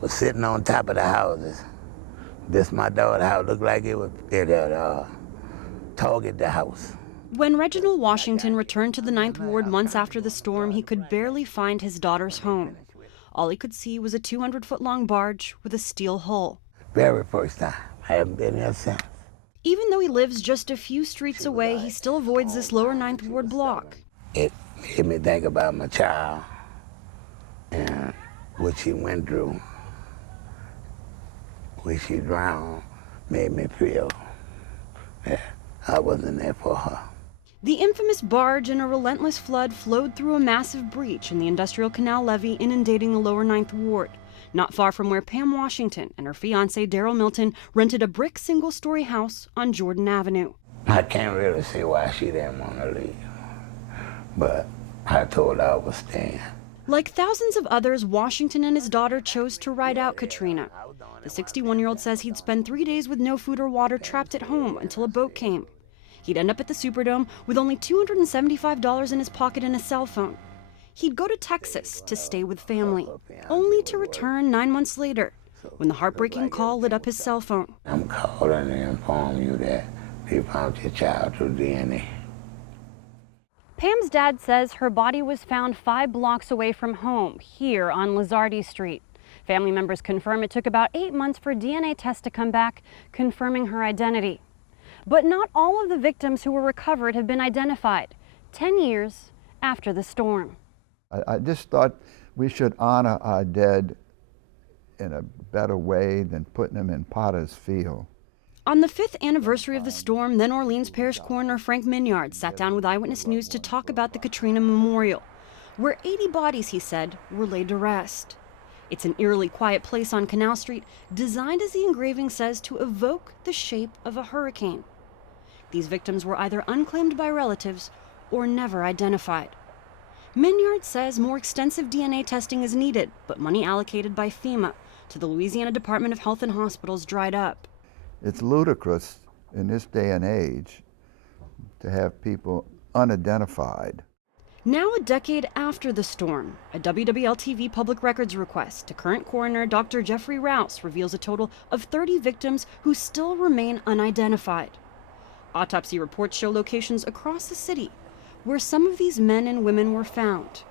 was sitting on top of the houses. This my daughter's house looked like it had targeted the house. When Reginald Washington returned to the 9th Ward months after the storm, he could barely find his daughter's home. All he could see was a 200-foot-long barge with a steel hull. Very first time. I haven't been there since. Even though he lives just a few streets away, he still avoids this lower 9th Ward block. It made me think about my child and what she went through. When she drowned, made me feel that I wasn't there for her. The infamous barge in a relentless flood flowed through a massive breach in the Industrial Canal levee, inundating the lower 9th Ward, not far from where Pam Washington and her fiancé Daryl Milton rented a brick single-story house on Jordan Avenue. I can't really see why she didn't want to leave, but I told her I was staying. Like thousands of others, Washington and his daughter chose to ride out Katrina. The 61-year-old says he'd spend 3 days with no food or water, trapped at home until a boat came. He'd end up at the Superdome with only $275 in his pocket and a cell phone. He'd go to Texas to stay with family, only to return 9 months later when the heartbreaking call lit up his cell phone. I'm calling to inform you that they found your child through DNA. Pam's dad says her body was found 5 blocks away from home, here on Lizardi Street. Family members confirm it took about 8 months for DNA tests to come back, confirming her identity. But not all of the victims who were recovered have been identified, 10 years after the storm. I just thought we should honor our dead in a better way than putting them in Potter's Field. On the 5th anniversary of the storm, then Orleans Parish Coroner Frank Minyard sat down with Eyewitness News to talk about the Katrina Memorial, where 80 bodies, he said, were laid to rest. It's an eerily quiet place on Canal Street, designed, as the engraving says, to evoke the shape of a hurricane. These victims were either unclaimed by relatives or never identified. Minyard says more extensive DNA testing is needed, but money allocated by FEMA to the Louisiana Department of Health and Hospitals dried up. It's ludicrous in this day and age to have people unidentified. Now, a decade after the storm, a Wwl-Tv public records request to current coroner Dr. Jeffrey Rouse reveals a total of 30 victims who still remain unidentified. Autopsy reports show locations across the city where some of these men and women were found.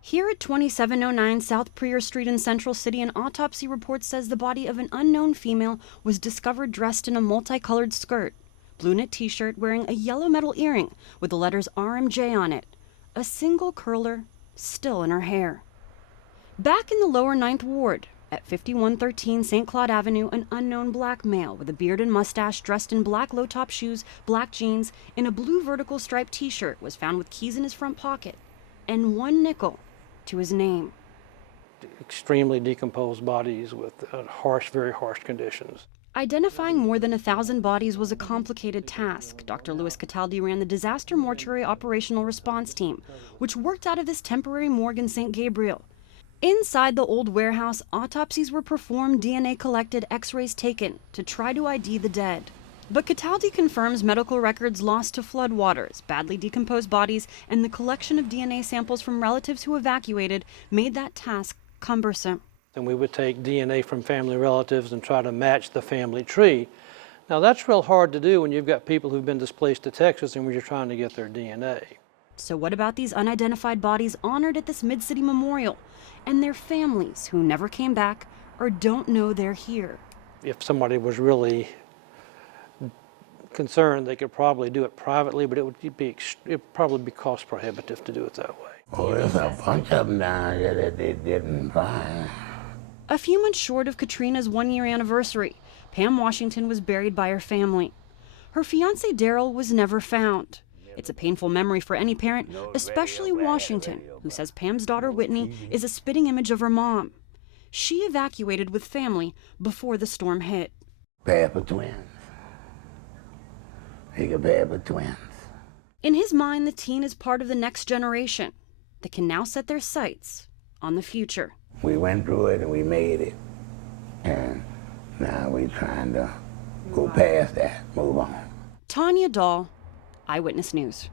Here at 2709 South Prior Street in Central City, an autopsy report says the body of an unknown female was discovered dressed in a multicolored skirt, blue knit t-shirt, wearing a yellow metal earring with the letters RMJ on it, a single curler still in her hair. Back in the lower 9th Ward, at 5113 St. Claude Avenue, an unknown black male with a beard and mustache, dressed in black low-top shoes, black jeans, and a blue vertical striped t-shirt, was found with keys in his front pocket and 1 nickel to his name. Extremely decomposed bodies with harsh, very harsh conditions. Identifying more than 1,000 bodies was a complicated task. Dr. Louis Cataldi ran the Disaster Mortuary Operational Response Team, which worked out of this temporary morgue in St. Gabriel. Inside the old warehouse, autopsies were performed, DNA collected, x-rays taken to try to ID the dead. But Cataldi confirms medical records lost to floodwaters, badly decomposed bodies, and the collection of DNA samples from relatives who evacuated made that task cumbersome. And we would take DNA from family relatives and try to match the family tree. Now that's real hard to do when you've got people who've been displaced to Texas and when you're trying to get their DNA. So what about these unidentified bodies honored at this Mid-City Memorial, and their families who never came back or don't know they're here? If somebody was really concerned, they could probably do it privately, but it'd probably be cost prohibitive to do it that way. Oh, there's a bunch of them down here that they didn't find. A few months short of Katrina's 1-year anniversary, Pam Washington was buried by her family. Her fiancé Daryl was never found. It's a painful memory for any parent, especially Washington, who says Pam's daughter Whitney is a spitting image of her mom. She evacuated with family before the storm hit. Bad for twins. They get bad for twins. In his mind, the teen is part of the next generation that can now set their sights on the future. We went through it and we made it. And now we're trying to go past that, move on. Tanya Dahl, Eyewitness News.